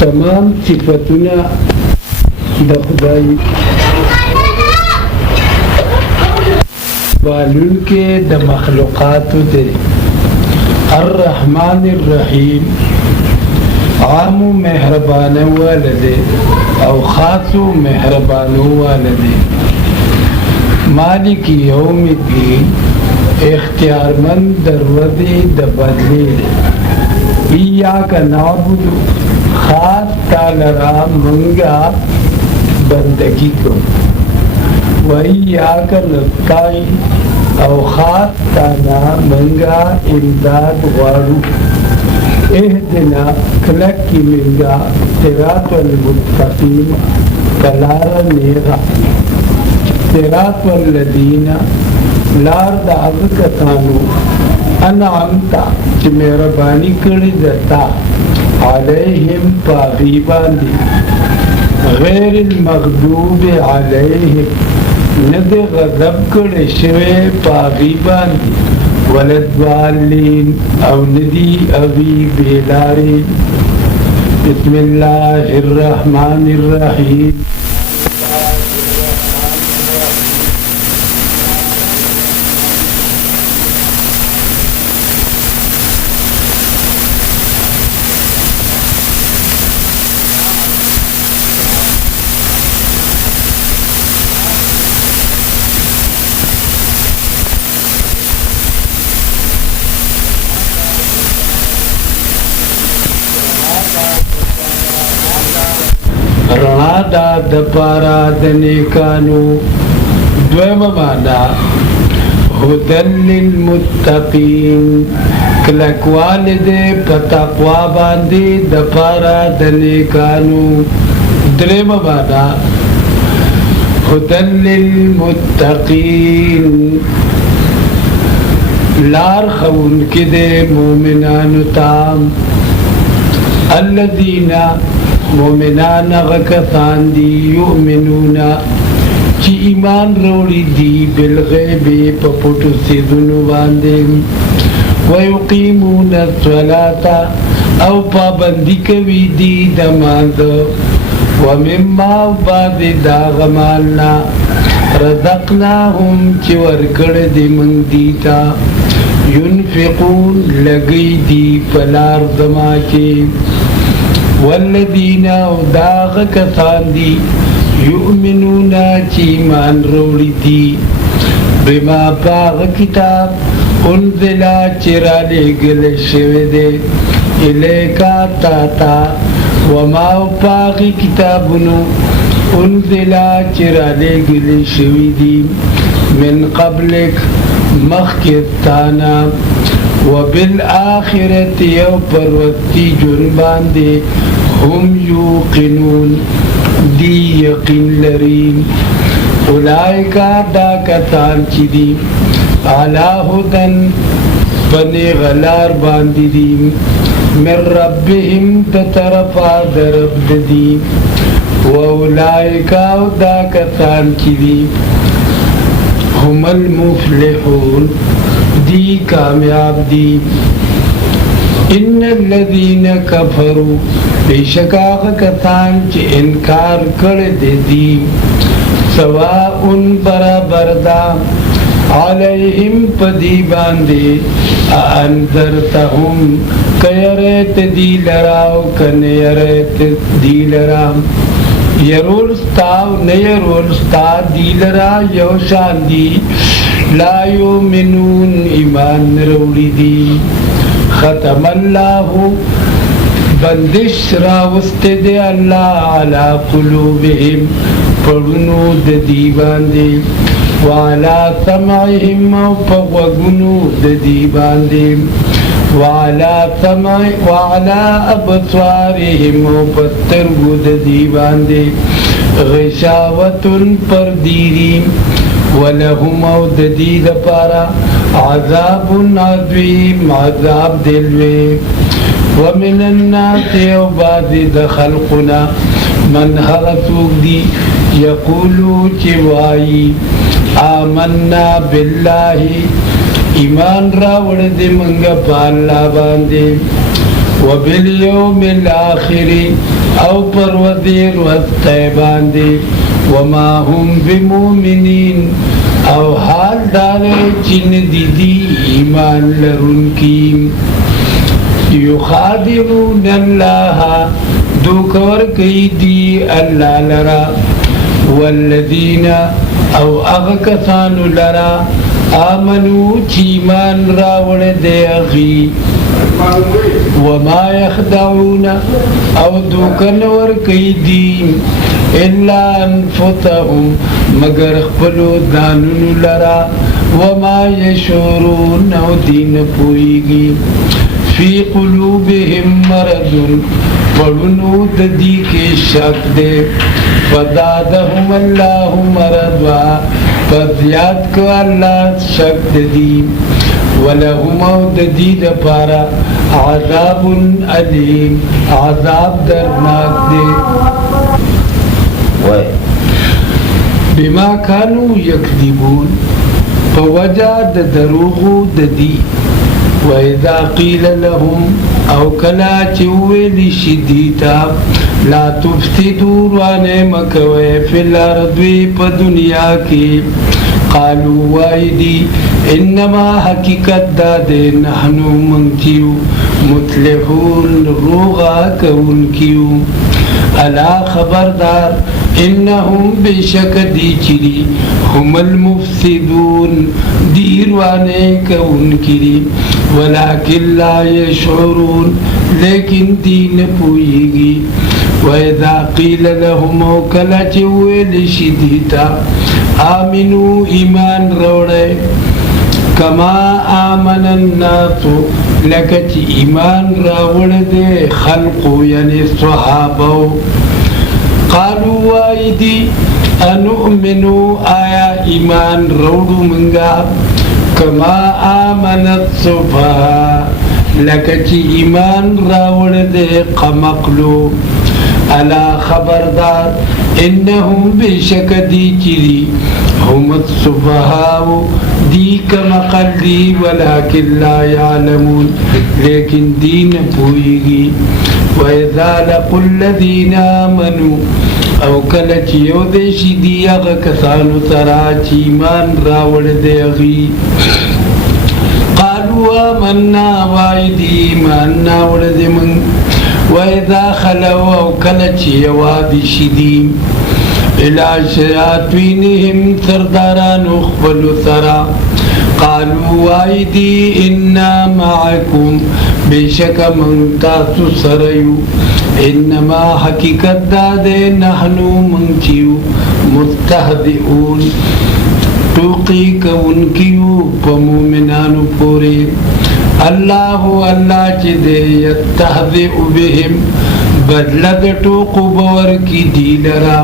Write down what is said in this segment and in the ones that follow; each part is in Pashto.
تمام صفتنا د خدای والون کې د مخلوقاتو دی الرحمن الرحیم عام مهربان والده او خاص مهربان والده مالک یوم الدین اختیارمند دروازه د بدلی ایاک نعبد خاص تعالی را منگا بندگی کو و ایاک نستعین او خاص تعالی منگا امداد غواړو اهدنا کلکی منگا صراط المستقیم کلار نیغا صراط الذین لار دا کسانو انعمتا چې مهرباني کړې دتا علیهم پاغیبان دی غیر المغضوب علیهم ند غضب کړي شوی پاغیبان دی ولدوالین او ندی اوی بیلاری بسم الله الرحمن الرحیم رڼا دا د پارا د نیکانو دویمه معنا هدن للمتقین کلکوال دې په تقوا باندې د پارا د نیکانو دریمه معنا هدن للمتقین لار خون کې د مؤمنانو تام الذین مومنان غکثان دی یؤمنون چی ایمان روڑی دی بالغیب پا پوٹو سیدنو باندیم ویقیمون الصلاة او پابندی کوي دی دماز ومما بعد داغمالنا رزقناهم چی ورکڑ دی من دیتا ينفقون لگی دی پلار زما کی والذین او داغ کسان دی یؤمنون چی ایمان روڑی دی بما پاغ کتاب انزلا چرا لے گل شوی دے الیکا تاتا وما پاغی کتابنو انزلا چرا لے گل شوی دی من قبلک مخکستانا وبالآخرت یو پروتی جنبان دے هم یوقنون دی یقین لرین اولائکا دا کتان چی دی علا ہدن بنی غلار باندی دی من ربهم تطرفا درب دی و اولائکا دا کتان چی دی هم المفلحون دی کامیاب دی ان الذین کفروا بیشکاغ کتان چی انکار کرد دی سواء برابر دا علیہم پدی باندے انذرتهم کیریت دی لراو کنیریت دی لراو یرول ستاو نیرول ستا دی لرا یوشان دی لا یؤمنون ایمان نروڑی دی ختم اللہ بندش راوست دے اللہ علی قلوبهم پڑنو دی باندے وعلا سمعهم او پغوگنو دی باندے وعلا ابصارهم او پترگو دی باندے غشاوتن پر دیریم ولهم او ددید پارا عذاب عظیم عذاب دلوے ومن الناس او بعضی دخلقنا من هغسوک دی یقولو چوائی آمنا باللہ ایمان راوڑ دے منگا پا اللہ باندے وبالیوم الاخر او پروردیر وسطے باندے وما هم بمؤمنین او حال دارے چن دی ایمان لرن کی یخادعون اللہ دوکور کئی دی اللہ لرا والذین او اغکسان لرا آمنو چیمان راوڑ دے اغی وما يخدعون او دوکنور کئی دیم الا انفسهم مگر خپلو دانون لرا وما يشعرون او دین پوئیگی فی قلوبهم مرض پڑنو ددی کے شک دے فزادهم اللہ مرضا فزیاد کو اللہ شک دی ولهم او ددی دپارا عذاب علیم عذاب درناک دے بما کانو یکذبون فوجہ دروغو ددی وَإِذَا قِيلَ لَهُمْ او کلا چوویلی شدیتا لا تفسدوا روانے مکوے فی الارضوی پا دنیا کی قالوا وائدی انما حقیقت دادے نحنو منکیو متلحون روغا کون کیو الا خبردار انہم بشک دی چری هم المفسدون دیروانے کون کری ولیکن لا یشعرون لیکن دین پوئیگی وَإِذَا قِيلَ لَهُمْ وَكَلَا چوئل شدیتا آمنوا ایمان روڑے کما آمن الناس لکچ ایمان راوڑ دے خلقو یعنی صحابو قالوا وائدی انؤمنو آیا ایمان روڑو منگا کما آمنت صفحا لکچ ایمان راوڑ دے قمقلو الا خبردار انہم بشک دی چری هم الصفحاء دی کمقل دی ولیکن لا یعلمون لیکن دین پوئیگی وَإِذَا لَقُوا الَّذِينَ آمَنُوا او کلچ یو دیشی دی اغا کسانو سرا چیمان راوڑ دے اغی قالوا آمنا وائدی ایمان راوڑ دے من وَإِذَا خَلَوْا او کلچ یوادی شدیم الى شیاطینهم سرداران اخبر سرا قالوا وائدی انا معکم بیشک من تاسو سریو انما حقیقت دادے نحنو منچیو مستہدئون توقی کون کیو پا مومنانو پوری اللہ چی دے یتہدئ بهم بدلد توقو بور کی دی لرا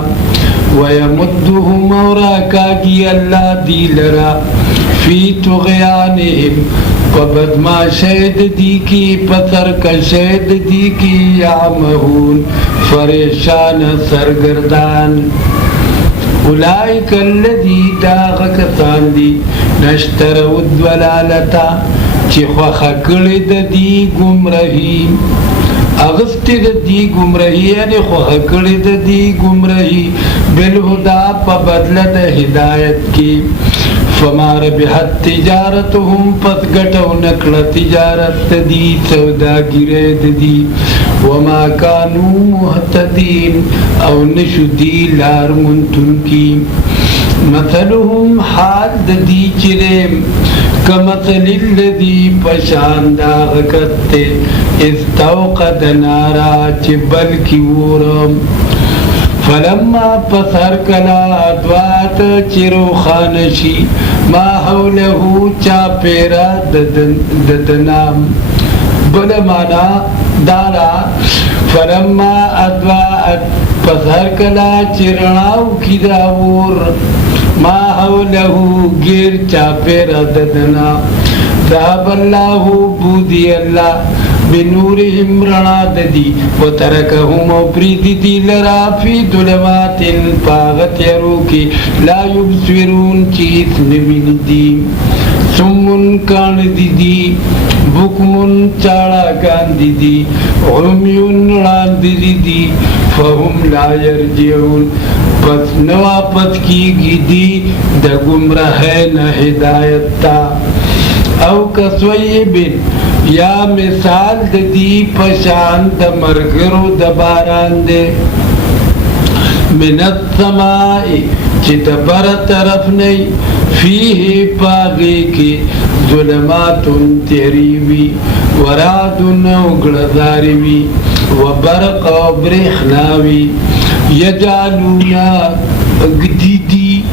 ویمدهم اوراکا کی اللہ دی لرا فی طغیانهم پبدما شہد دی کی پتر کا شہد دی کی یعمہون فریشان سرگردان اولئک الذی داغ کسان دی نشترو الدلالتا چی خوخکڑد دی گمرہی اغسطی دی گمرہی یعنی خوخکڑد دی گمرہی بالہدا پبدلد ہدایت کی فما ربحت تجارتهم پس گٹو نکل تجارت دی سودا گرید دی وما کانو محتدین او نشو دی لار منتن کی مثلهم حال دی چریم کمثل الذی پشاندہ غکتے استوقد نارا چبل کی ورم فلما پسر کلا ادوات چرو خانشی ما حولہو چا پیرا ددنام بلمانا دارا فلما ادوات پسر کلا چرناو کی داور ما حولہو گیر چا پیرا ددنا ذهب اللہ بودی اللہ بنورهم رنا ددی وترکهم پریدی دی لرا فی ظلمات پاغت یروکی لا یبصرون چیز نبین دی سمن کان دی بکمن چاڑا کان دی عمیون ران دی فهم لا يرجعون پس نو واپس کیگی دی دا گمراہین ہدایت تا او کسویبن یا مثال دا دی پشان دا مرگرو دا باران دے من السمائی چی دا بر طرف نئی فیہ پاگی کی ظلماتن تیریوی ورادن اگرداریوی وبرق و برخناوی یجعلونا اگدیدی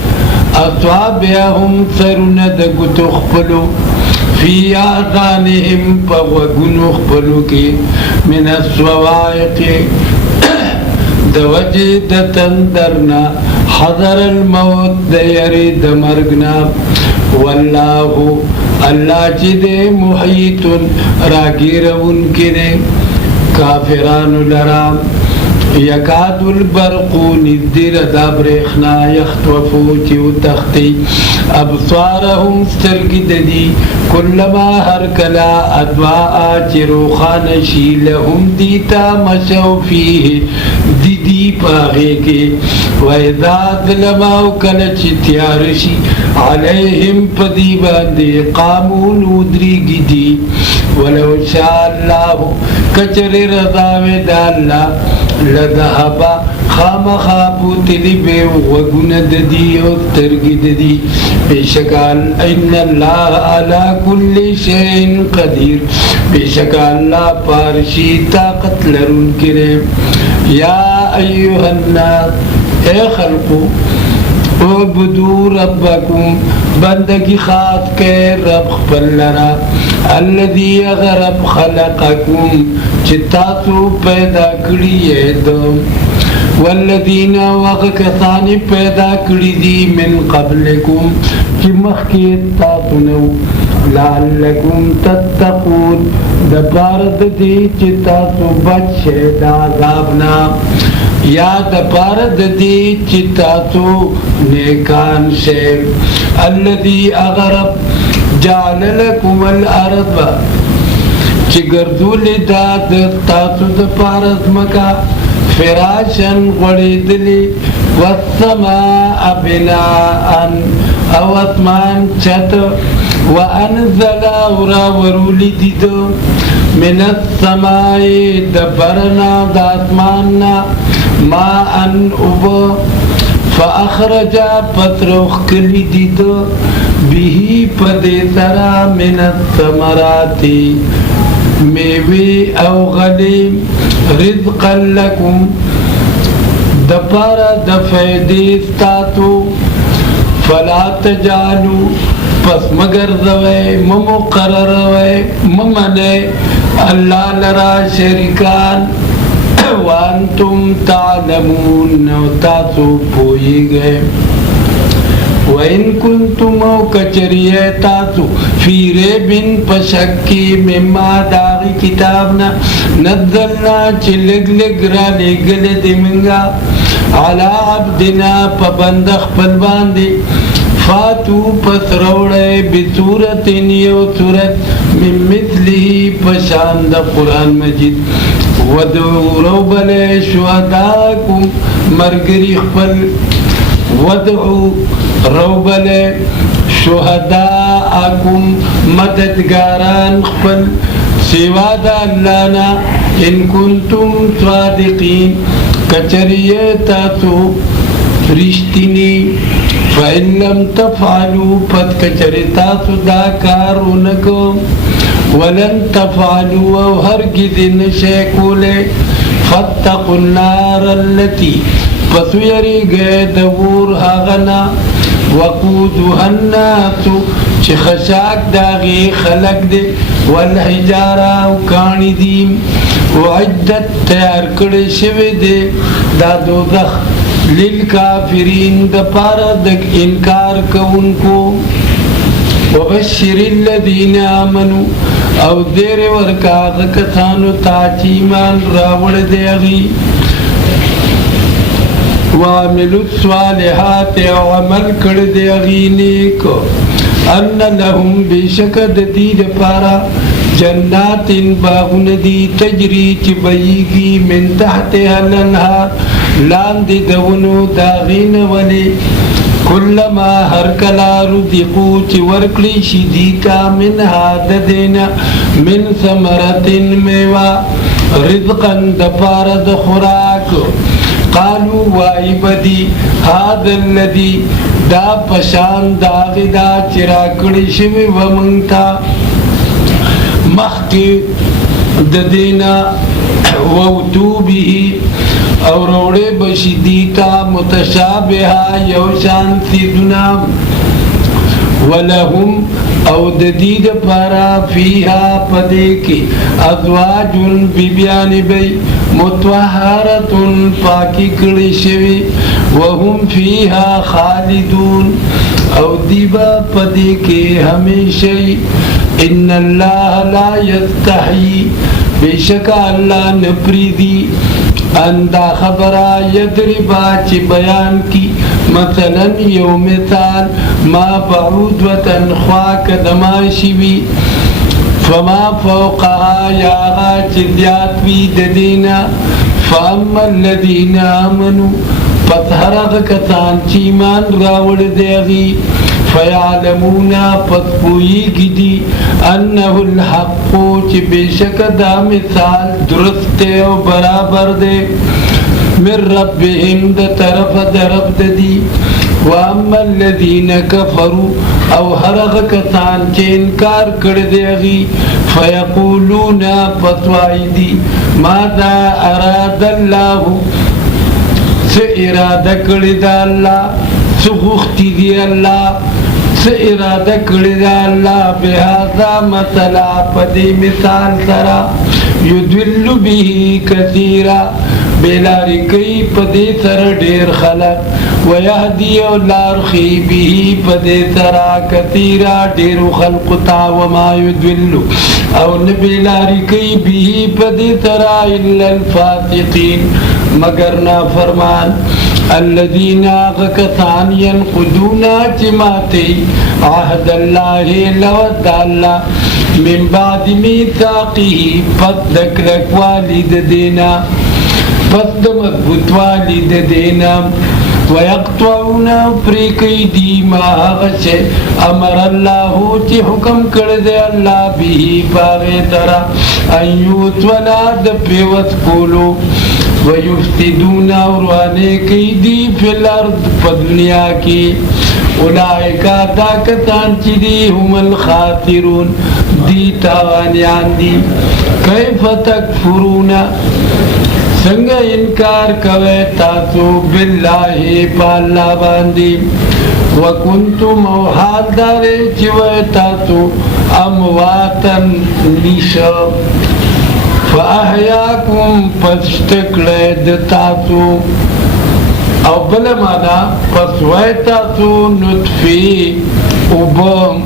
اصوابعهم سرنا دا گتو خپلو فی آذانهم پا وگنو خپلو کی من السوائق دا وجه دا تندرنا حضر الموت دا یری دا مرگنا واللہ اللہ چی دے محیطن راگیرون کے دے کافران لرام یکاد البرق نزدر دا برخنا یخطوفو چیو تختی ابصارهم سترگی دی کلما ہر کلا ادواء چی روخانشی لهم دیتا مشو فیه دی پاغے کے وَإِذَا ظَلَمَوْا كَلَچِ تِيَارشِ عَلَيْهِمْ پَدِيبَان دے قَامُونَ اُدْرِگِ دی وَلَوْ شَاءَ اللَّهُ کچر رضاوِ دا اللہ لَذَهَبَ خام خابو تلی بے وگند دی و ترگد دی بیشکال ان اللہ علا کل شئین قدیر بیشکال اللہ پارشی طاقت لرون کرے یا ایوہ الناس اے خلقو اعبدو ربکم بندگی خاص کے رب خپل لرا الذی اغرب خلقکم چتاتو پیدا کریے دو والذین وغکتانی پیدا کری دی من قبلکم کی مخیط تاتنو لعلکم تتقون دپارد دی چتاتو بچ شید عذابنا یا دپارد دی چتاتو نیکان شید الذی اغرب جعل لکم الارض چی گردول داد تاتو دپارد مکا فراشن غڑیدلی والسماء بناءن او اتمان چت وانزل اورا ورولی دیدو من السماء دبرنا دا اتماننا ما ان ابو فاخرجا پتروخ کلی دیدو بیہی پدے سرا من الثمراتی میوی او غلیم رزقا لکم دپارا دفیدی استاتو فلا تجالو پس مگر زوے ممقرر وے ممنے اللہ لرا شرکان وانتم تعلمون تاسو پوئی گئے وَإِن كُنْتُمْ او کچریے تاسو فی ریبن پشکی مما داغی کتابنا نزلنا چلگ لگ را لگل دمنگا علا عبدنا پبندخ پلباندی فاتو پس روڑے بصورت یو صورت من مثلی پشاند قرآن مجید ودعو روبلے شہداکم مرگری خپل ودعو روبلے شہداءکم مددگاران خپل سوا دا اللہ نا ان کنتم صادقین کچریے تاسو رشتینی فَإِن لَمْ تَفْعَلُوا پت کچری تاسو دا کارونکو ولن تفعلوا او ہرگز نشیکولے فاتقوا النار التي پسو یری گئے دور آغنا وقودها الناس چی خشاک داغی خلق دے والحجارہ و کانی دیم وعدت تیار کڑے شوے دے دا دوزخ للکافرین دا پارا دک انکار کون کو وبشر الذین آمنوا او دیر ورکاغ کسانو تاچی ایمان راوڑ دے اغی وعملوا الصالحات او عمل کر دے اغی نیک ان لهم بشکد دید پارا جنات باغون دی تجری چی بیگی من تحتها الانهار لاندی دونو داغین ولی کلما هر کلا رزقو چی ورکلی شدیتا منها ددینا من ثمرت میوا رزقا دپارد خوراک قالو وائی بدی هذا الذی دا پشان داغی دا چراکڑی شوی ومنگتا مخی ددینا ووتوبی اور روڑے بشدیتا متشابہا یوشان سیدنا ولہم او ددید پارا فیہا پدے کے ازواجن بیبیان بی متوحرتن پاکی کڑی شوی وہم فیہا خالدون او دیبا پدے کے ہمیشہی ان اللہ لا یستحیی بے شکا اللہ نپریدی اندہ خبرہ یدربا چی بیان کی مثلا یو مثال ما بعودوتن خواک دماشوی فما فوقها یاغا چی زیادوی ددینا فاما الذین آمنوا پس ہرغ کسان چیمان راوڑ دیغی فیعلمونا پس پوئی گی انہو الحق چی بے شک دا مثال درست و برابر دے من ربهم دا طرف دا رب دی واما الذین کفروا او ہرغ کسان چی انکار کردیغی فیقولونا پس وائدی ماذا اراد اللہ سے ارادہ کرد اللہ سغختی دی اللہ سے ارادہ کرد اللہ بہذا مسئلہ پدی مثال سرا یدل بھی کثیرا بیلاری کئی پدی سر ڈیر خلق ویہدی او لارخی بھی پدی سرا کثیرا ڈیر خلقتا وما یدل او نبیلاری کئی بھی پدی سرا الا الفاسقین مگر نافرمان الذین آغکتان ینقدونا چماتی عہد اللہ لود اللہ من بعد میثاقی پس دکلک والد دینا پس دمضبوط والد دینا ویقطعونا پریکی دیما غشے امر اللہ چی حکم کردے اللہ بھی پاغی ترا ایوت ولاد پیوت کولو ویفتدون اوروانے کی دی فی الارض پا دنیا کی اولائکا تاکتان چی دی هم الخاسرون دی تاوانیان دی کیف تکفرون سنگا انکار کوئے تاسو باللہ پا اللہ باندی وکنتم او حال دارے چوئے تاسو امواتن نشب فاحیاکم پشتکڑے دتاسو او بلا مانا پسویتاسو نطفی اوبم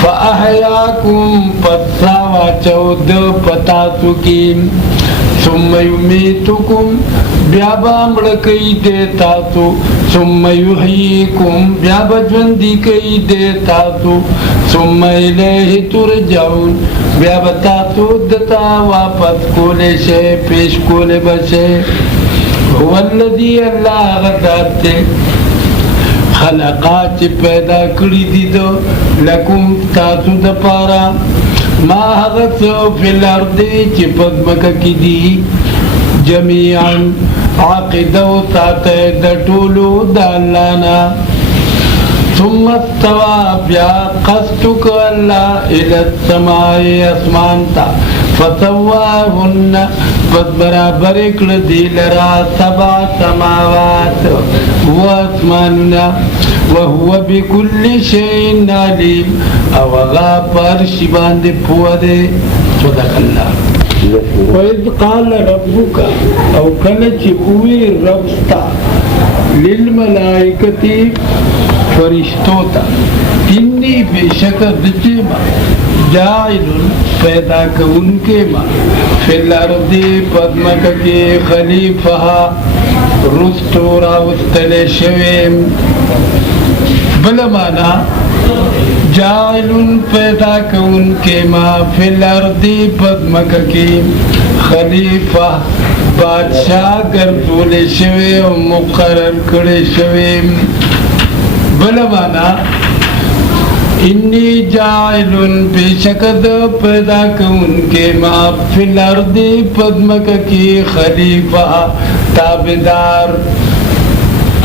فاحیاکم پساوا چود پتاسو کی ثم یمیتکم بیابا مڑکی دیتاسو ثم یحییکم بیابا جوندی کئی دیتاسو ثم الیہ ترجعون بیابا تاسو دتا واپس کولے شے پیش کولے بشے هو الذی اللہ غدارتے خلقا چی پیدا کری دی دو لکم تاسو دپارا ما حغسو فی الارد چی پدمکا کی دی جمیعاً عقیدو ساتے دٹولو دالانا ثم استوى بیا قصدک اللہ الى السماء اسمانتا فسواهن پس برابر اکڑ دی لرا سبع سماوات و اسماننا وهو بكل شيء عليم او غا پر شبان دے پوہ دے صدق اللہ وَإِذْ قَالَ رَبُّكَ او کلچ اوی ربستا للملائکتی فرشتوتا انی بے شک دچے ما جائل پیدا کون کے ما فی الارض پدمک کے خلیفہ رستو راوستل شویم. بل مانا جاعلن پیدا کون کے ما فی الارضی پدمک کی خلیفہ بادشاہ گردول شوی و مقرر کڑی شوی. بل مانا انی جاعلن بیشکد پیدا کون کے ما فی الارضی پدمک کی خلیفہ تابدار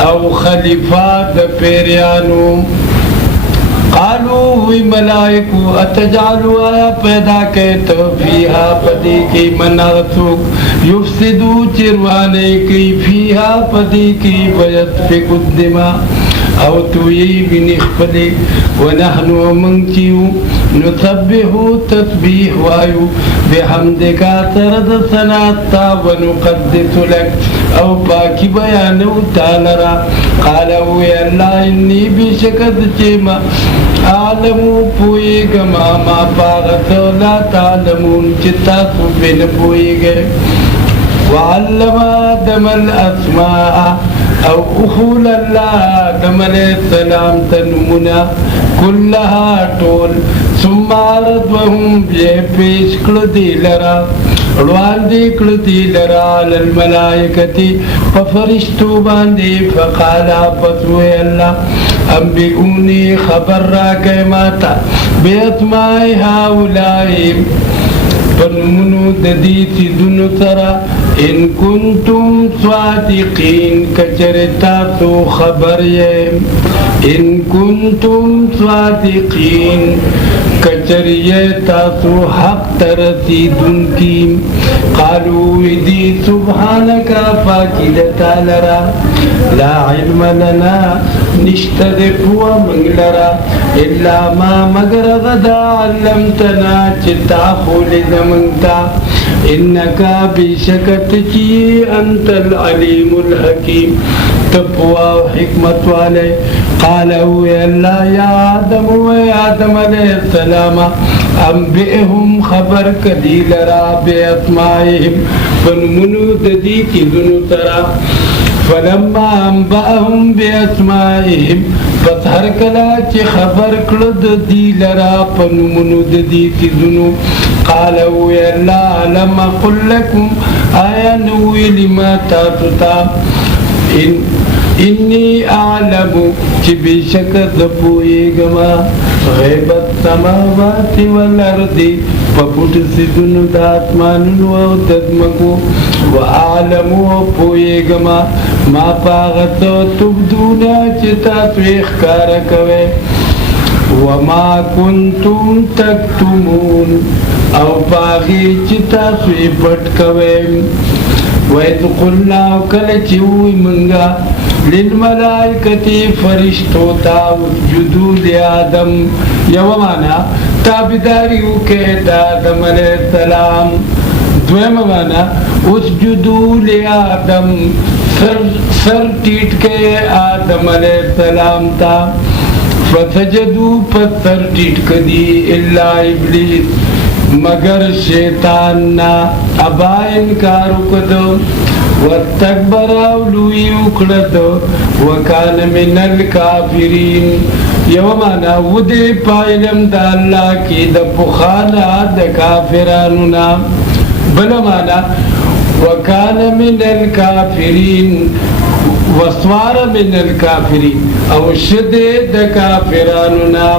او خلیفہ د پیریانو. قالو وی ملائکو اتجعلو آیا پیدا کہتو فیہا پدی کی منغتوک یفسدو چروانے کی فیہا پدی کی ویدفق الدماء او تویی بنخ پدی ونحنو منکیو نسبحو تسبیح وایو بحمدکا ترد سناتا ونقدس لک او پاکی بیانو تالرا. قالو یا اللہ انی بشکد چیما عالمو پوئی گما ما پاغتو لا تعلمون چتا سبین پوئی گئے. وعلم آدم الاسماء او اخول اللہ آدم علیہ السلام تنمنا کلها طول ثم عرضوهم بے پیش کردی لرا رواندی کردی لرا للملائکتی ففرشتو باندی فقالا پسوے اللہ انبئونی خبر را کے ماتا بے اسمائی ہاولائی پنمنو ددیتی دنو سرا ان کنتم صادقین کچرتا تو خبر یہ ان کنتم صادقین کچریتا تو حق ترسیدن کی. قالو دی سبحانکا فاکدتا لرا لا علم لنا نشتد قوة من لرا الا ما مگر غدا علمتنا چتا خولد منتا انکا بشکت چی انت العلیم الحکیم تقوى حکمت والے. قالوا یا اللہ یا آدم و آدم علیہ السلام انبئهم خبر کدی لرا بے اسمائهم فنمنو ددی کی دنو ترا. فلما انبئهم بے اسمائهم پس ہر کلا چی خبر کرد دی لرا فنمنو ددی کی دنو. قالوا یا اللہ لم اقل لکم آیا نوی لما تاتتا انی اعلم چی بیشک دپوئی گما غیب السماوات والارضی پپوٹ سدن داتمان و تدمکو و اعلم و پوئی گما ما پاغتو تبدونا چی تاتو اخکارکوے وما کنتم تکتمون او پاغی چی تاتو پٹکوے. وَإِذْ قُلْنَا وَكَلَچِوِ مَنْگَا لِلْمَلَائِكَةِ فَرِشْتُوْتَا اسْجُدُوا لِآدَمَ یومانا تابداریو کے آدم علیہ السلام. دویم مانا اسجدوا لآدم سر ٹیٹ کے آدم علیہ السلام تا. فسجدوا پس سر ٹیٹ کدی الا ابلیس مگر شیطان نا ابا انکارو کدو واستکبر اولوی اکڑدو وکان من الکافرین. یومانا ودی پایلم دا اللہ کی دا پخانا دا کافرانونا. بلمانا وکان من الکافرین وسوار من الکافرین او شد دا کافرانونا.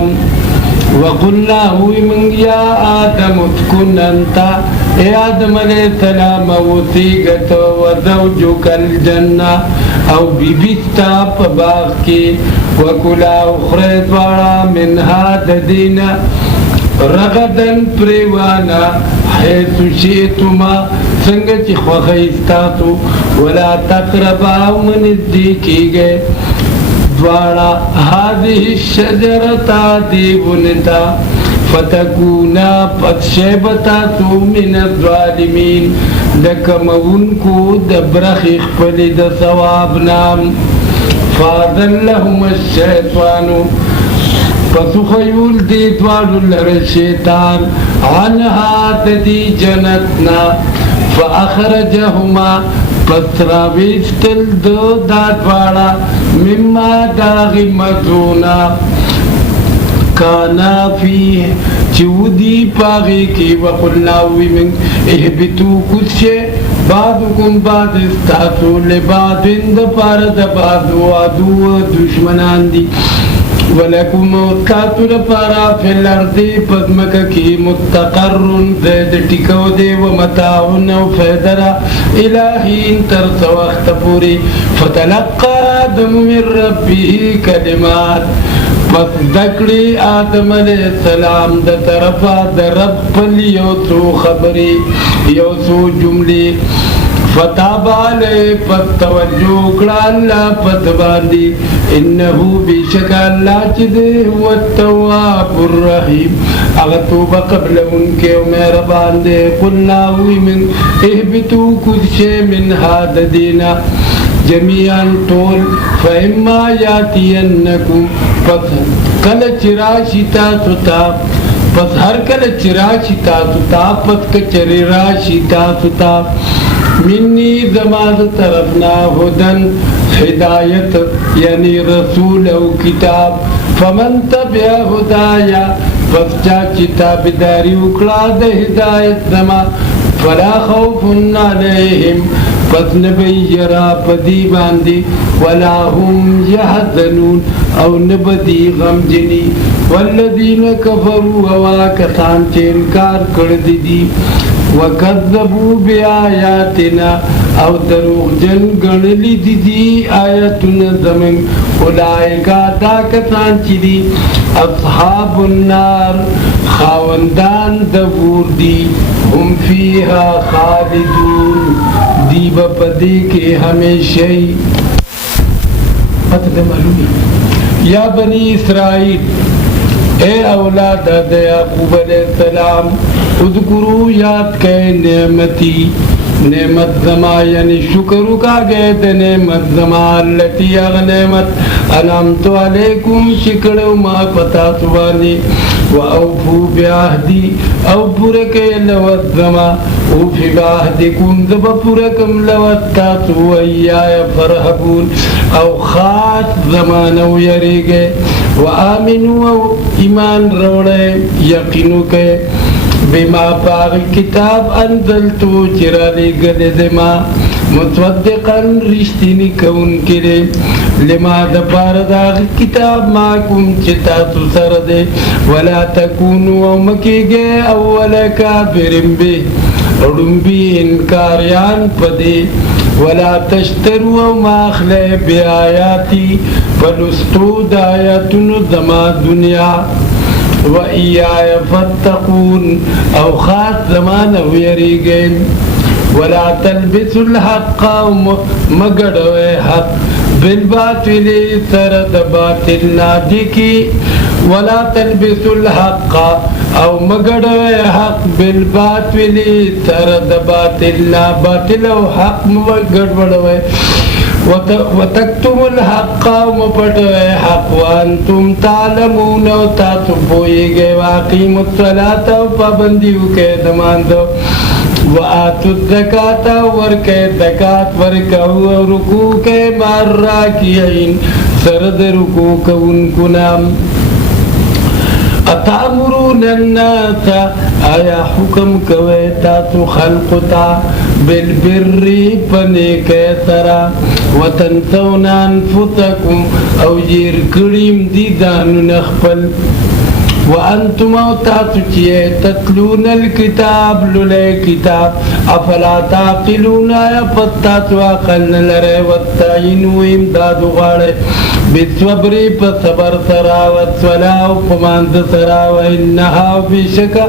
وقلنا ہوئی منگ یا آدم اتکن انتا اے آدم علیہ السلام وطیگت و زوجک الجنہ او بیبیستا پباغ کی وکلا اخرید وارا منہا ددینا رغدن پریوانا حیث شیطما سنگچ خوخیستاتو ولا تقربا من الزیکی گئے دوارا هذه الشجرة دیونتا فتکونا پتشیبتاتو من الظالمین لکمونکو دبرخ اخپلی دا ثوابنام. فاذلهم الشیطانو پسو خیول دی دوارو لر شیطان عنها تدی جنتنا فاخرجهما پس راویستل دو دادوانا مما داغی مدونا کانا فی چودی پاغی کی وقلناوی من احبتو کچھے بعدکم بعد استاسو لبعدن دا پارد بعدو عدو دشمنان دی ولکم موتکاتو لپارا فی الارضی پدمکا کی مستقرن زید ٹکو دے ومتاعن و فیدرا الہین ترس وقت پوری فتلقا آدم من ربی کلمات پس دکڑی آدم علیہ السلام دا طرفا دا رب پل یوسو خبری یوسو جملی فتاب علیہ پس توجہ اکڑا اللہ پس باندی انہو بیشک اللہ چیزے ہوا التواب الرحیم اغتوب قبل ان کے امیر باندے قلنا ہوئی من احبتو کچھ من حاد دینا جمیعاً طول فإما یاتینکم پس کل چراشی تاسو تا پس ہر کل چراشی تاسو تا پس کچری راشی تاسو تا منی زماد طرفنا ہدن ہدایت یعنی رسول او کتاب فمن تبع ہدایا پس چاچی تابداری اکڑا دا ہدایت زما فلا خوف علیہم پس نبی یرا پدی باندی ولا هم یحزنون او نبدی غم جنی والذین کفروا واکسان چه انکار کردی دی وکذبوا بآیاتنا او دروغ جن گنلی دی آیتنا زمن اولائکا دا کسان چی دی اصحاب النار خاوندان دبور دی هم فیہا خالدون دی بپدی کے ہمیشہی پتہ معلومی یا بنی اسرائیل اے اولاد یعقوب علیہ السلام اذکرو یاد کے نعمتی نعمت زما یعنی شکر کا گئے دے نعمت زما اللتی اغ نعمت انعمتو علیکم شکڑو ما پتا سوانی و اوفو بیاہدی او پورکے لوت زما اوفی باہدکم زبا پورکم لوت تاسو ایای فرحبون او خاص زمانو یری گئے و آمنو او ایمان روڑے یقینو کے بما پاغ کتاب انزلتو چرالی گلد ما متصدقا رشتینی کون کرے لما دپار داغ کتاب ماکم چتا سردے ولا تکونو او مکی گئے اول کافرم بے رنبی انکاریان پدے ولا تشترو او ماخلے بی آیاتی فلستو دایتن زما دنیا و ایای فتقون او خاص زمان ویریگین ولا تلبسوا الحق مگڑوے حق بالباطل سرد باطل نادکی ولا تلبسوا الحق او مگڑوے حق بالباطل سرد باطل نا باطل او حق مگڑوے وتكتم الحق ومپٹوے حق وانتم تعلمون و تاسو پوئیگے واقیم الصلاة و پابندیو کے دماندو وآتو الزکاة ورکے زکاة ورکو رکو کے مار راکیعین سرد رکو کون کنام اتامرون الناس آیا حکم کوئے تاسو خلقتا بالبر پنیکے سرا وتنسون انفسکم او جیر کریم دیدانو نخپل وانتم او تاسو چیئے تتلون الکتاب للے کتاب افلا تعقلون آیا پتاسو عقلن لرے وستعینو امدادو غاڑے بالصبر فصبر سرا والصلاة فماند سرا وإنها بشكا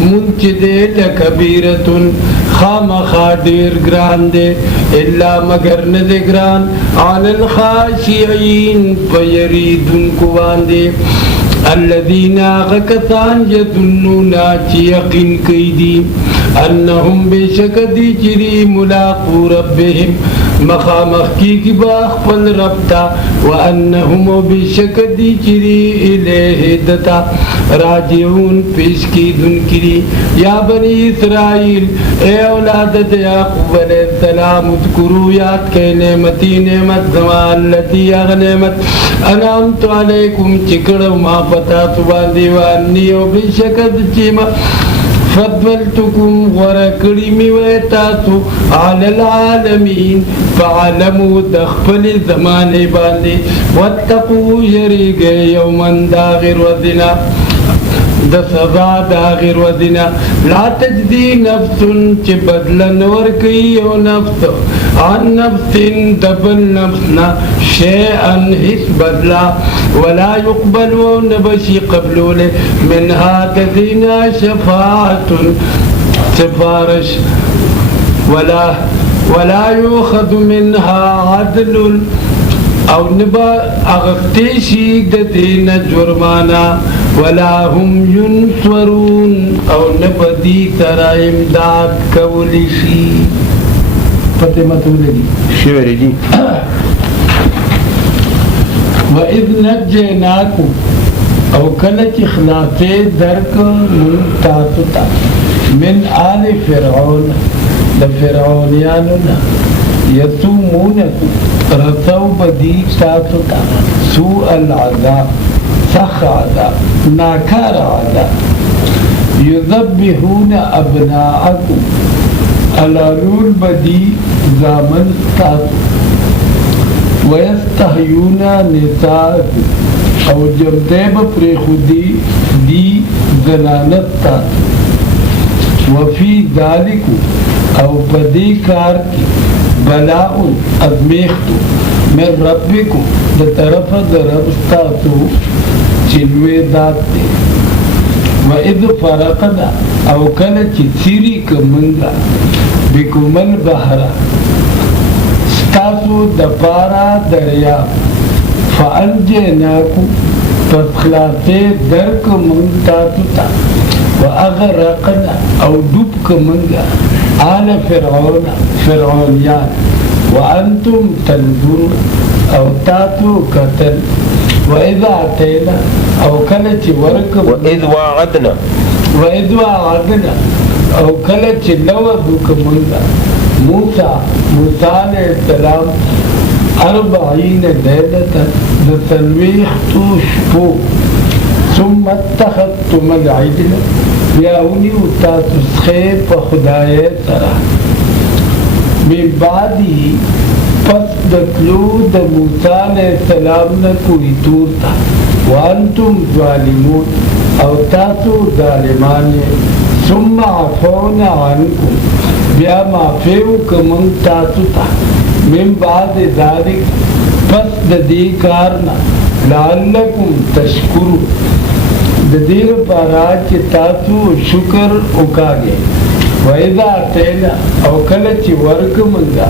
منچدے لکبیرتن خام خادر گراندے الا مگر ندے گران علی الخاشعین فیریدن کواندے الذین آغکتان یظنونا چی یقین کیدی انہم بشک دی چری ملاقو ربهم مخامخ کی با خپل رب تا وانهم بشکدی چری الیه دتا راجعون پیش کی دن کری یا بنی اسرائیل اے اولاد یعقوب علیہ السلام اذکروا یاد کے نعمتی نعمت زمان لتی اغنعمت انعمت علیکم چکڑو ما پتا سباندی وانیو بشکد چیما فضلتكم ورکڑیمی ویتاسو علی العالمین فعلمو دخپل زمانے باندی واتقو یریگ یومن داغر وزنا د سزا داغر وزنا لا تجدی نفس چی بدلن ورکی یو نفس عن نفس دبل نفسنا شیئن حس بدلا ولا يقبل ونبشي قبلول منها تدينا شفاعة سفارش ولا يؤخذ منها عدل او نبا اغفتشي ددينا جرمانا ولا هم ينصرون او نبا دي ترى امداد كولشي فتمة لدي شعر دي وَإِذْ نَجَّيْنَاكُمْ او کلچ خلاصے درک منتاتتا من آل فرعون لفرعونیاننا یسومونکم رسو بدی تاتتا سوء العذاب سخ عذاب ناکار عذاب یذبحون ابناءکم علالول بدی زامن تاتتا وَيَسْتَحْيُونَ نِسَاءَكُمْ او جمدیب پریخودی دی زنانت تا وفی ذالکو او پدی کار کی بلاؤن ازمیختو من ربکو دا طرف دا ربستاتو چلوے ذات دے وَإِذْ فَرَقْنَا او کلچ سیری کمنگا بکم البحرہ تاسو دپارا دریا فانجیناکو پس خلاصے درک منگتاتو تا واغرقنا او دوبک منگا آل فرعونیان وانتم تنظرون او تاتو قتل وإذا عطینا او کلچ ورک وإذ وعدنا او کلچ لوذوک منگا موسیٰ علیہ السلام 40 لیلة دسلویختو شپو ثم اتخذتم العجل بیاونی اتاتو سخیب خدای سرا من بعدی پس دکلو دا موسیٰ علیہ السلام نکوی تورتا وانتم ظالمون او تاتو ظالمانی ثم عفونا عنکم بیا معفیو کمن تاسو تا من بعد ذالک پس د دې کارنا لعلکم تشکرو د دې لپاره چې تاسو شکر وکاږئ وإذا آتینا او کله چې ورکومنګا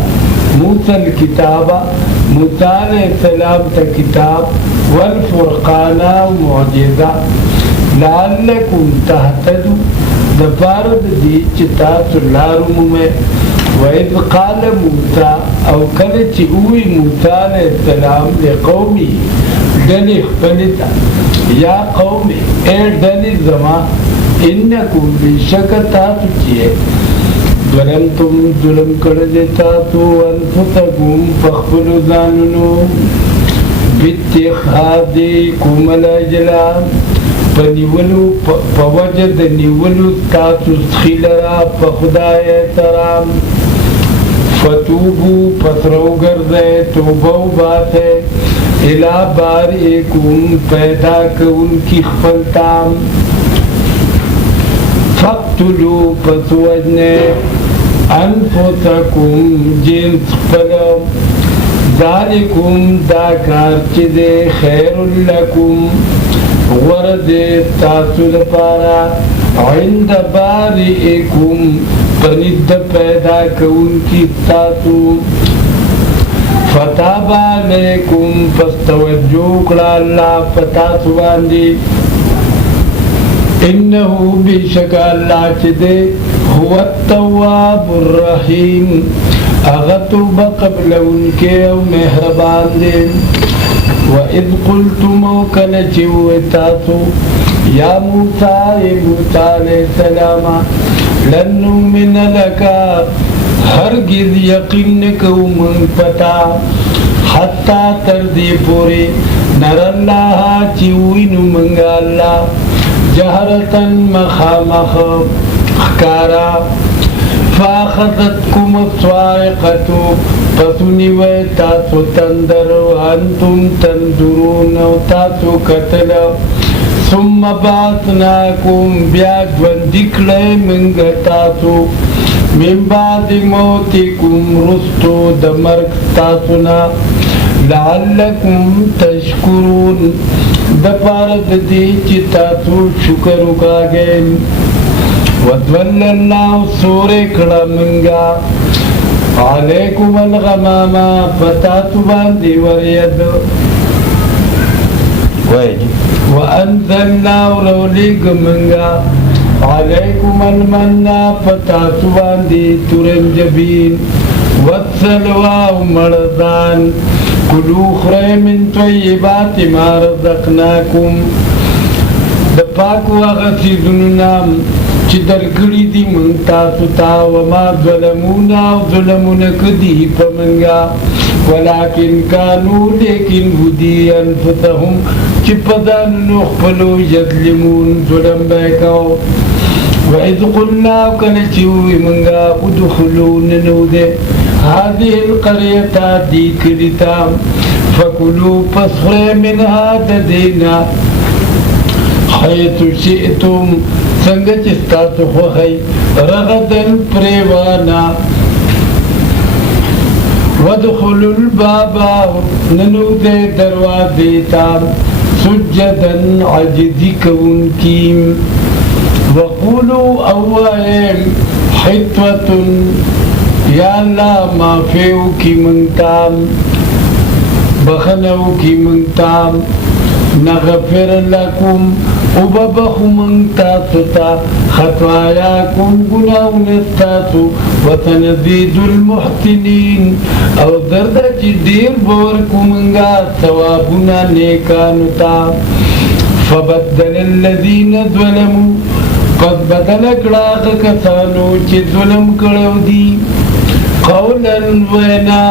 موسی الکتابا موسی علیہ السلام ته کتاب والفرقان معجزه لعلکم تهتدوا د پاره د دې چې تاسو لارو مومه وإذ قال موسی او کله چې وی موسی علیہ السلام لقومي دلی خپلتا یا قوم اے دلی زما انکم بشک تاسو چې ظلمتم ظلم کړل تاسو انفسکم فخبل ځانونو باتخاذکم الاجلام پنیولو پوجد نیولو تاسو خیلرا پا خدای ترام فتوبو پترو گرزے توبو باتے الى بارئکم پیدا کون کی خفلتام فقتلو پسوجنے انفسکم جنس پلو ذالکم دا کار چدے خیر لکم ورد تاسو لپارا عند بارئکم پنید پیدا کون کی تاسو فتاب علیکم فاستوجو کلا اللہ فتاسو باندی انہو بیشک اللہ چدے هو التواب الرحیم هغه توبه قبلونکی او مهربان دی. وَإِذْ قُلْتُمْ وَكَلَّ تَاسُ یا موسی علیہ السلام لن نؤمن لك هرگز یقین نکو من پتا حتی تردی پوری نر اللہ چیوینو منگا اللہ جہرتن مخامخ خکارا فاخذتکم الصاعقة پسونی وی تاسو تندر وانتم تنظرون تاسو قتل ثم بعثناکم بیا جوندکلے منگ تاسو من بعد موتکم رستو دمرک تاسونا لعلکم تشکرون دپارد دی چی تاسو شکر اکاگین وَدْوَلَّ اللَّهُ سورے کڑا منگا علیکم الغماما فتاتو باندی ورید وَأَنزَلْنَا وَرَوْلِقَ منگا علیکم المنّا فتاتو باندی ترنجبین وَالسَّلْوَا مردان کلو خرے من طیبات ما رزقناکم دپاکو اغسی دنونام چی درکڑی دی من تاسو تا وما ظلمونا ظلمونا کدی پمنگا ولیکن کانو لیکن ہدی انفسهم چی پدان نخپلو یظلمون ظلم بیکاو وَإِذْ قُلْنَا وَكَنَچِوِ منگا ادخلون نودے هذه القرية دی کلیتا فکلو پسخرے منها ددینا حیث شئتم سنگا چستاتو خوخی رغدن پریوانا ودخلوا البابا ننودے دروازیتا سجدن عجزی کون کیم وقولوا اوائم حتوة یا اللہ مافیو کی منتام بخنو کی منتام نغفر لکم وببخو من تاسوتا خطواياكم گناو نستاسو وسنزيد المحسنين او دردا چی دیر بورکو منگا ثوابنا نیکانو تا فبدل الذين ظلموا قد بدل اکڑاق کسانو چی ظلم کرو دی قولا وینا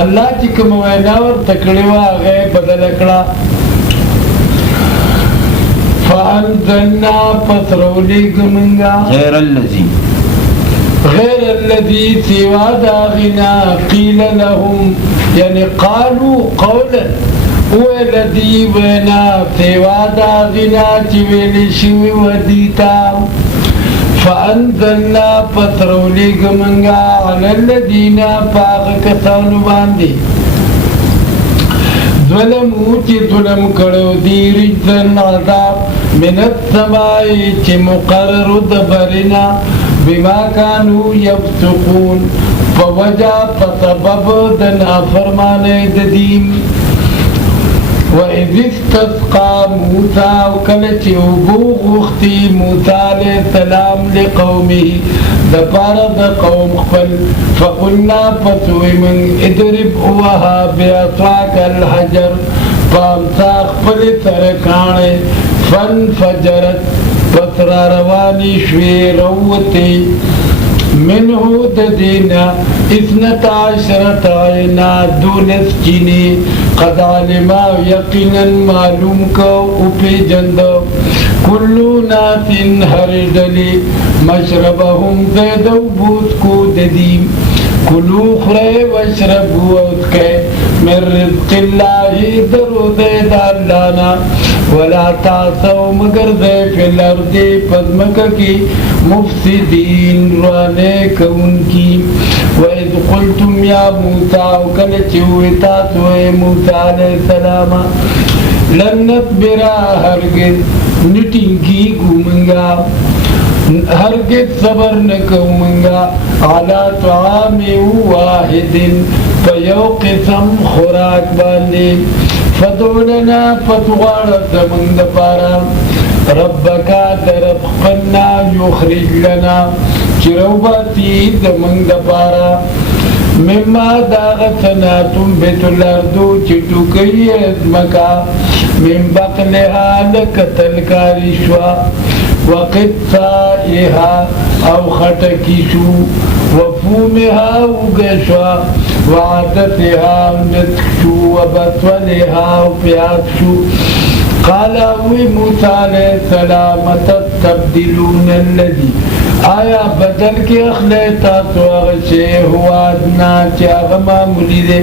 اللہ چی کم وینا ور تکڑیوا غیر بدل اکڑا فأنزلنا پسرولیگ منگا غیر الذی سوا داغنا قیل لهم یعنی قالوا قولا الذی وینا سوا داغنا چویلی شوی ودیتا فأنزلنا پسرولیگ منگا علی الذین پاق کسانو باندی ظلمو چی ظلم کرو دی رجزن عذاب من السمائی چی مقرر دبرنا بما کانو یفسقون فوجہ پسبب دنا فرمانے ددیم وَإِذِ اسْتَسْقَى مُوسَى وَكَلَچِ عُبُوغ اختی موسیٰ علیہ السلام لقومه دپارا دا قوم خفل فقلنا پسوئی من ادرب اوہا بیعصاک الحجر پامسا خفل سرکانے فانفجرت پسرا روانی شوی روتی منہو ددینا اثنتا عشرت عینا دونس چینی قد علما یقینا معلوم کو اپی جند کلو ناس ہر ڈلی مشربهم زیدو بوس کو ددیم کلو خرے وشربو اسکے من رزق اللہ درو زید اللانا ولا تعصوا مگر دے فی الارض پزمک کی مفسدین رانے کون کی وَإِذْ قُلْتُمْ يَا مُوسَى وَكَلَچِوِ تَاسُوئے موسیٰ علیہ السلام لَن نَصْبِرَ ہرگز نٹنگی گومنگا ہرگز صبر نکومنگا عَلَى طَعَامٍ وَاحِدٍ فَيَوْ قِسَمْ خُرَاک باندے فَدُعْ لَنَا فَتُغَارَ زَمَنْ دَپارا ربکا درب خپلنا یخرج لنا چروباتی دمنگ دپارا مما داغتنا تنبت الاردو چٹو کئی ازمکا من بقلها لکتل کارشوا وقطائها او خطکشو وفومها وگشوا وعدتها نتکشو وبطولها وپیاتشو قال وی موسیٰ علیہ السلام تستبدلون الذی آیا بدل کے اخلیتا تو اغشے ہوا ادنا چاغ معمولی دے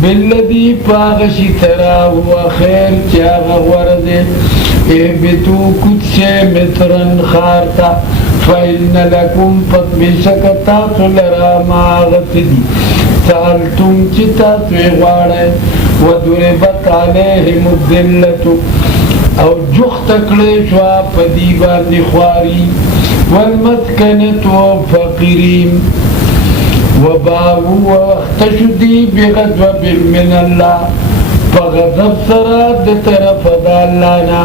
بالذی پاغشی ترا ہوا خیر چاغ ورزے احبتو کچھ مصرن خارتا فإن لکم فَتْبِشَكَتَا تُلَرَا مَاغَتِدِ سألتم چتا توغوارے ودربت علیہم الذلة او جخت کلیشوا پدیبان نخواری والمسکنت وفقرین وباو واختشدی بغضب من اللہ فغضب سراد طرف دا اللہنا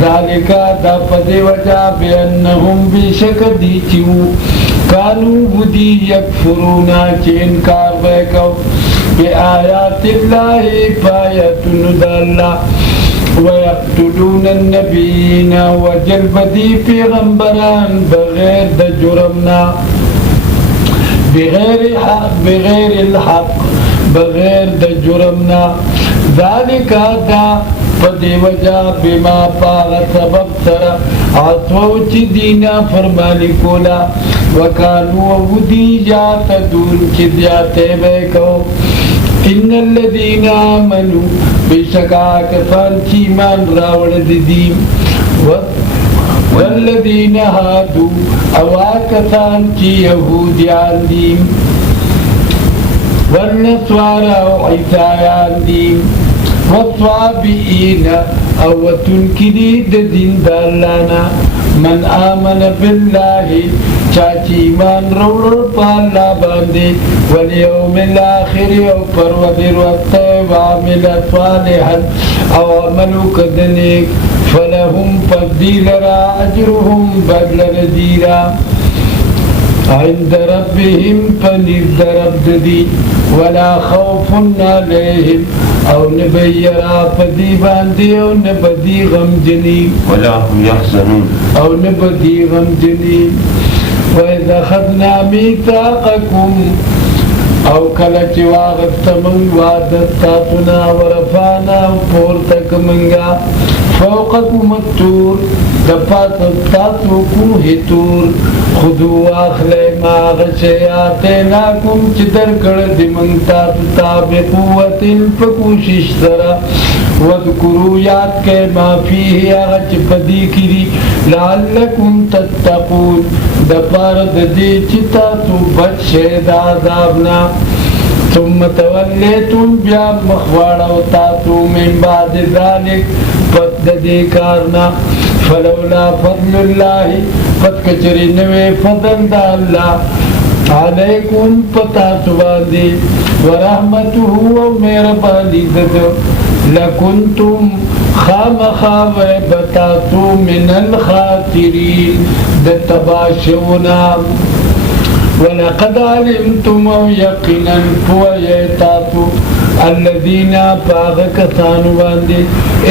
ذالکا دا پدی وجہ بینہم بشک دیچیو کانو بدی یکفرونا چی انکار بیکو بی آیات اللہ پایتن دا اللہ ويقتلون النبيين وجلبدي پیغمبران بغیر د جرمنا بغیر الحق بغیر د جرمنا ذالک دا پدی وجہ بما پاغ سبب سرا عطو چی دینا فرمانی کولا وکانو ودی جاتدون چی دیاتے بیکو ان الذين آمنوا بشکا کسان چی ایمان راوڑ دیم والذین هادوا اوا کسان چی یہودیان دیم والنصارى عیسایان دیم والصابئین او تنکری دین دالانا من آمن باللہ چاچی ایمان روڑ پالا باندے والیوم الاخر او پرودر وقت وعمل صالحا او عملو کدنیک فلهم فضیل را اجرهم بدل ندیرا عند ربهم فنزد رب دی ولا خوف علیہم او نبیرا پدی باندی او نبدی غم جنی ولا هم يحزنون او نبدی غم جنی وَإِذَا خَذْنَا مِيثَاقَكُمْ او کلچ واغت من وعدت تاتنا ورفانا پورتک منگا فوقکم التور دپات تاتو کوہ تور خدو آخلے ما غشیاتیناکم چدر کرد من تاتو تابقوت پکوشش سرا وذکرو یاد کے ما فیہ اغچ پدی کری لعلکم تتقون دپارد دی چتا تو بچ شید عذابنا ثم تولیتم بیا مخوارا و تاتو من بعد ذالک پت دی کارنا فلولا فضل اللہ پت کچری نوے فضل دا اللہ علیکم پتاتو باندی ورحمتو و میرا باندی ددو لکنتم خامخا بتاتو من الخاسرین دتباشونا ولقد علمتم یقینا فویتاتو الذین پاغکتانو باندی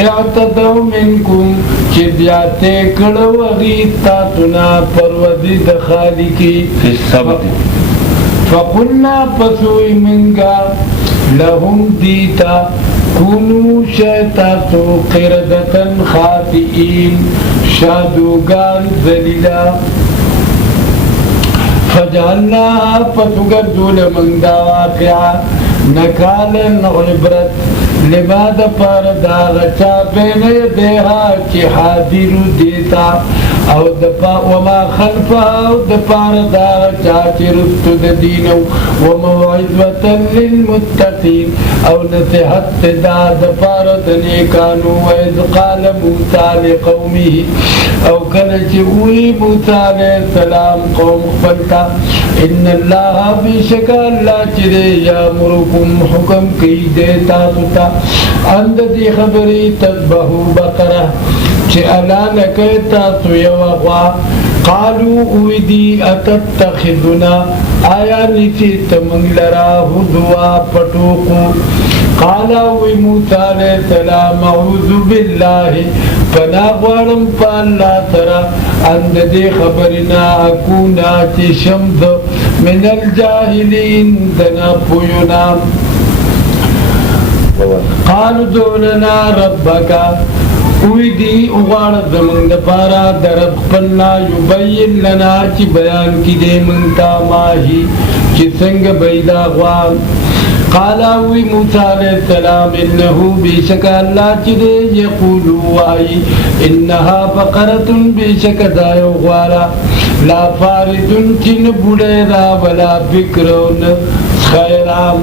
اعتدو منکم چدیاتے کڑو غیتاتنا پرودی دخالکی فی السبت فقلنا پسوئی منگا لهم دیتا کونو شیطاتو قردتن خاطئین شادوگان ذلیلا فجعلناها فتگردو لمن دا واقعا نکالن عبرت لما دا پار دا غچا بین یدیها چی حاضرو دیتا او دپا وما خلفها او دپار دا غچا چی رستو دا دینو وموعظوتا للمتقین او نصحت دا دپار دنیکانو وإذ قال موسیٰ لقومه او کلچ اوی موسیٰ علیہ السلام قوم خفلتا ان اللہ بیشک اللہ چرے یامرکم حکم کی دیتا ستا اند دی خبری تذبحو بقره چه اعلان کئی تاسو یو غوا قالو اویدی اتتخذنا آیا نیچی تمنگ لرا هدوا پٹوکو قالا وی موسیٰ علیہ السلام اعوذ باللہ پناغوارم پا اللہ سرا اند دی خبرنا اکونا چی شمد من الجاہلین دنا پوینا قالو دولنا ربکا اوی دی اغوار زمان دپارا درب خپلنا یبین لنا چی بیان کی دے منتا ماہی چی سنگ بیدا غوار قالا وی موسیٰ علیہ السلام انہو بیشک اللہ چی دے یقولو آئی انہا بقرتن بیشک دایو غوارا لا فاردن چن بڑے دا ولا بکرون خیرام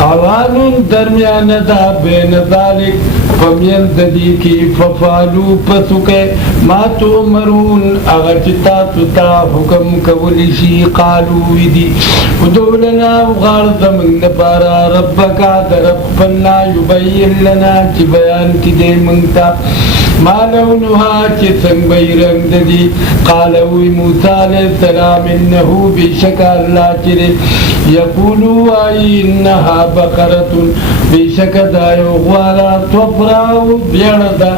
اوانون درمیان دا بین ذالک فمین ددی کی ففالو پسکے ما تو مرون اغچتا تتا حکم کولیشی قالو ویدی ادولنا وغارد من نپارا ربکا درب پنا یبین لنا چی بیان کی دے منتا ما لونها چی سنگ بی رنگ ددی قالوی موسیٰ علیہ السلام انہو بیشک اللہ چی دے یقولو آئی انہا بقرتن بیشک دایو غوالا توفراو بیردا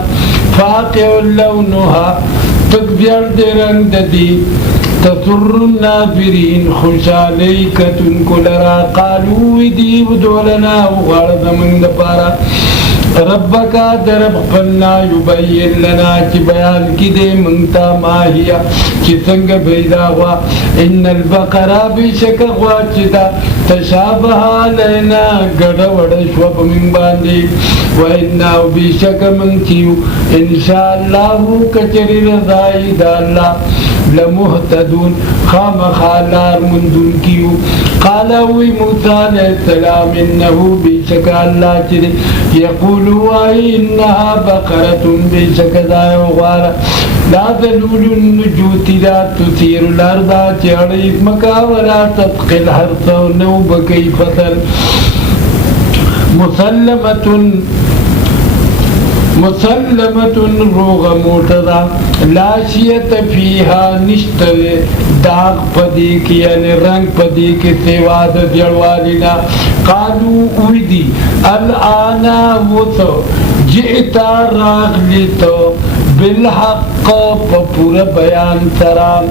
فاقع لونها تک بیرد رنگ ددی تسر النافرین خوشالی کتن کلرا قالو دی بدولنا وغارد من دپارا ربکا درب پنا یبین لنا چی بیان کی دے منتا ماہیا چی سنگ بیدا غوا ان البقرہ بیشک غوا چی دا تشابہا لینا گڑا وڑا شوب من باندی و اناو بیشک من چیو انشاءاللہ کچری رضائی دا اللہ لمحتدون خام خالار مندن کیو قالوی موسیٰ علیہ السلام انہو بیشک اللہ چرے یقولو آئی انہا بقرتن بیشک دایو غارا لا ذلول النجوتی لا تثیر الارضا چڑیف مکا ولا تسقل حرسا نو بکی فصل مسلمتن روغ موٹدا لاشیت فیہا نشتر داغ پدی کی یعنی رنگ پدی کی سیواد جڑوالینا قالو اویدی الانا وطو جئتا راغ لیتو بالحق پپور بیان سرام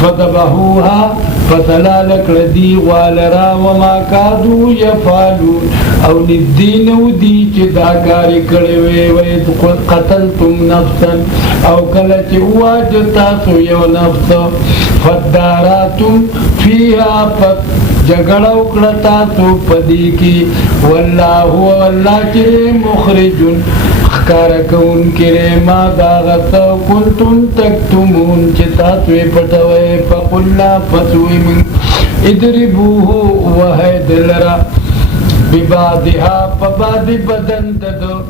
فذبحوها فتلالک ردی والرا وما کادو یفالون او ندین او دی چی داکاری کڑوے وید قتلتم نفسا او کلچ واجتا سو یو نفس فداراتم فیہا پت جگڑ اکڑتا سو پدی کی واللہ چرے مخرجن اخکارکون کرے ما داغتا کنتم تکتمون چتا سوی پتوے فقلنا فسوی من ادربوہو وحید لرا ببادها فباد بدن ددو